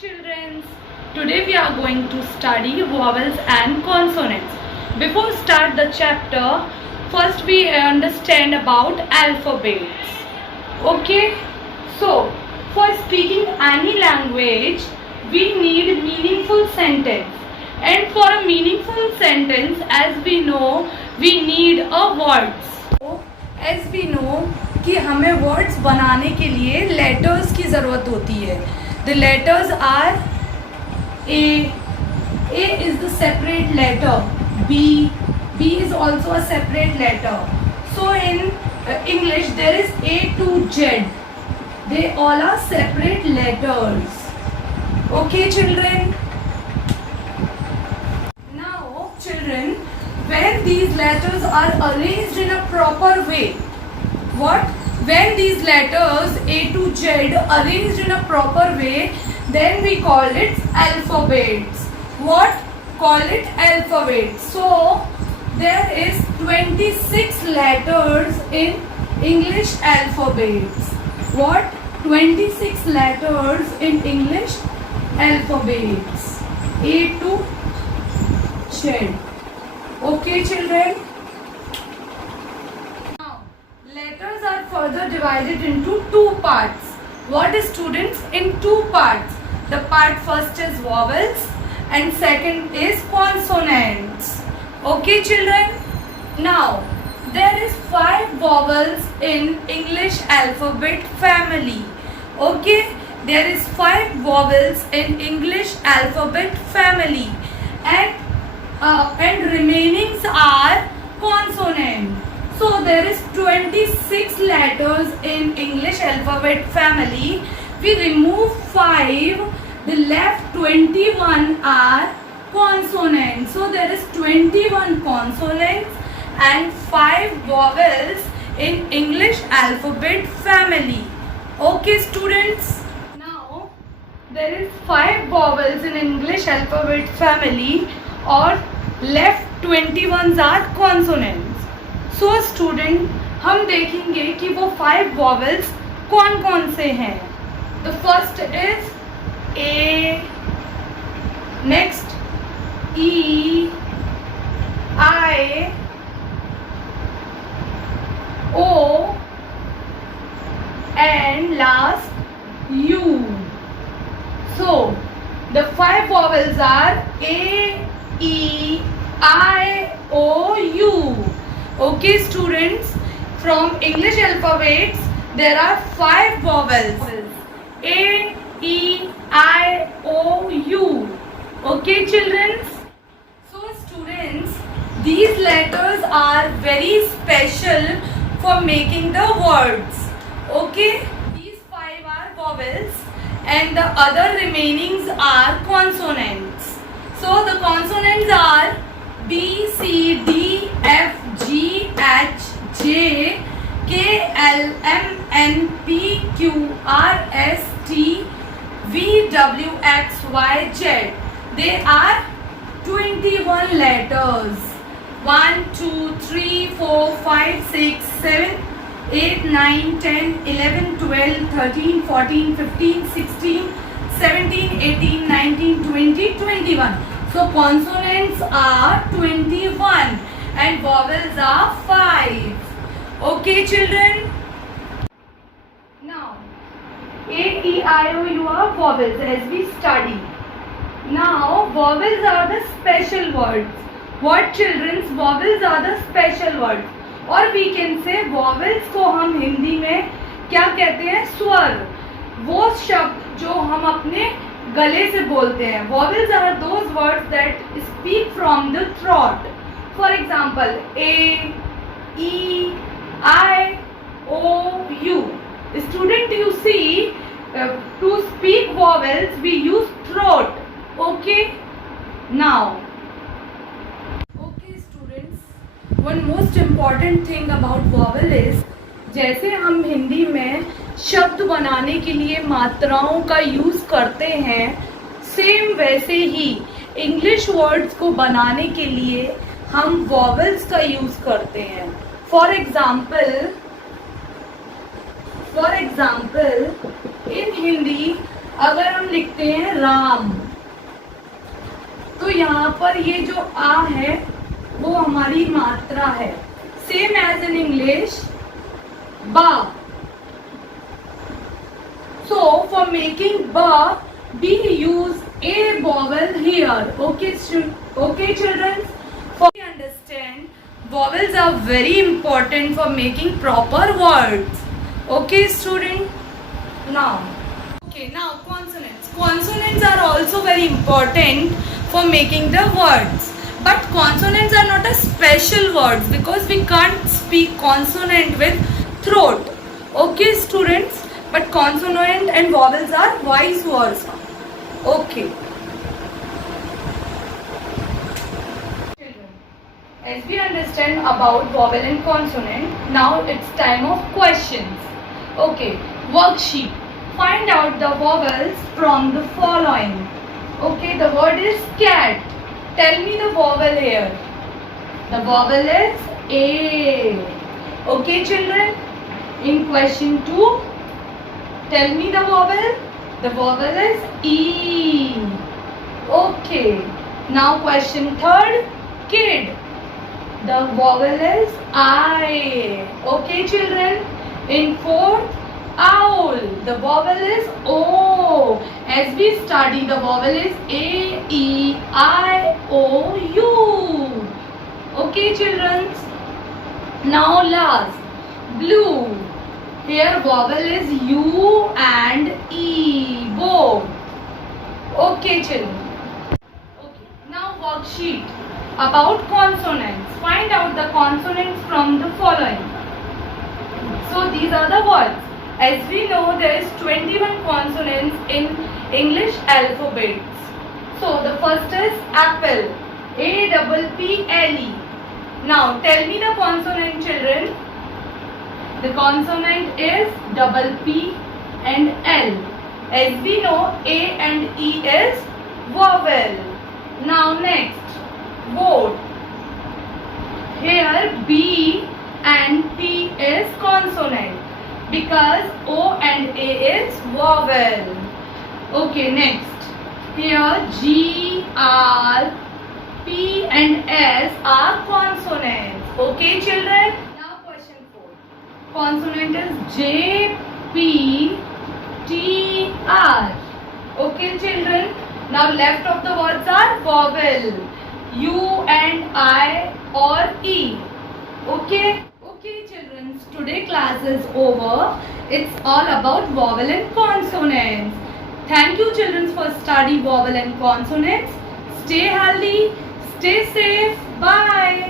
children, today we are going to study vowels and consonants. Before start the chapter, first we understand about alphabets. Okay, so for speaking any language, we need meaningful sentence. And for a meaningful sentence, as we know, we need a words. So, as we know कि हमें words बनाने के लिए letters की ज़रूरत होती है. The letters are A. A is the separate letter. B. B is also a separate letter. So in English there is A to Z. They all are separate letters. Okay, children. Now, children, when these letters are arranged in a proper way, when these letters A to Z arranged in a proper way, then we call it alphabets. Call it alphabets. So there is 26 letters in English alphabets. 26 letters in English alphabets. A to Z. Okay, children. Letters are further divided into two parts. What is, students? In two parts. The part first is vowels and second is consonants. Okay, children? Now, there is 5 vowels in English alphabet family. Okay? There is 5 vowels in English alphabet family. And remainings are consonant. So there is 26 letters in English alphabet family. We remove 5. The left 21 are consonants. So there is 21 consonants and 5 vowels in English alphabet family. Okay, students. Now there is 5 vowels in English alphabet family or left 21 are consonants. So student, हम देखेंगे कि वो 5 vowels कौन कौन से हैं. The first is A, next E, I, O, and last U. So the 5 vowels are A, E, I, O, U. Okay, students, from English alphabets there are 5 vowels. A, E, I, O, U. Okay, children? So, students, these letters are very special for making the words. Okay? These 5 are vowels and the other remainings are consonants. So, the consonants are B, C, D, F, G, H, J, K, L, M, N, P, Q, R, S, T, V, W, X, Y, Z. They are 21 letters. 1, 2, 3, 4, 5, 6, 7, 8, 9, 10, 11, 12, 13, 14, 15, 16, 17, 18, 19, 20, 21. So consonants are 21 and vowels are 5. Okay, children? Now, A, E, I, O, U are vowels as we study. Now, vowels are the special words. What, children? Vowels are the special words. Or we can say vowels को हम हिंदी में क्या कहते हैं? स्वर. वो शब्द जो हम अपने गले से बोलते हैं. Vowels are those words that speak from the throat. For example, A, E, I, O, U. Student, you see, to speak vowels we use throat. Okay? Now, okay, students, one most important thing about vowel is, जैसे हम हिंदी में शब्द बनाने के लिए मात्राओं का use करते हैं, सेम वैसे ही इंग्लिश वर्ड्स को बनाने के लिए हम वॉवेल्स का यूज करते हैं. फॉर एग्जाम्पल इन हिंदी अगर हम लिखते हैं राम, तो यहाँ पर ये जो आ है वो हमारी मात्रा है. सेम एज इन इंग्लिश बा. So for making ba, we use a vowel here. Okay, children. For you understand, vowels are very important for making proper words. Okay, student. Now consonants. Consonants are also very important for making the words. But consonants are not a special words because we can't speak consonant with throat. Okay, students. But consonant and vowels are vice versa. Okay. Children, as we understand about vowel and consonant, now it's time of questions. Okay. Worksheet. Find out the vowels from the following. Okay. The word is cat. Tell me the vowel here. The vowel is A. Okay, children. In question 2. Tell me the vowel. The vowel is E. Okay. Now question 3rd. Kid. The vowel is I. Okay, children. In 4th. Owl. The vowel is O. As we study, the vowel is A, E, I, O, U. Okay, children. Now last. Blue. Here vowel is U and E both. Okay, children. Okay. Now worksheet about consonants. Find out the consonants from the following. So these are the words. As we know, there is 21 consonants in English alphabets. So the first is apple. A-P-P-L-E. Now tell me the consonant, children. The consonant is double P and L. As we know, A and E is vowel. Now next, boat. Here B and P is consonant because O and A is vowel. Okay, next. Here G, R, P and S are consonants. Okay, children. Consonant is J, P, T, R. Okay, children. Now left of the words are vowel. U and I or E. Okay. Okay, children. Today class is over. It's all about vowel and consonants. Thank you, children, for study vowel and consonants. Stay healthy. Stay safe. Bye.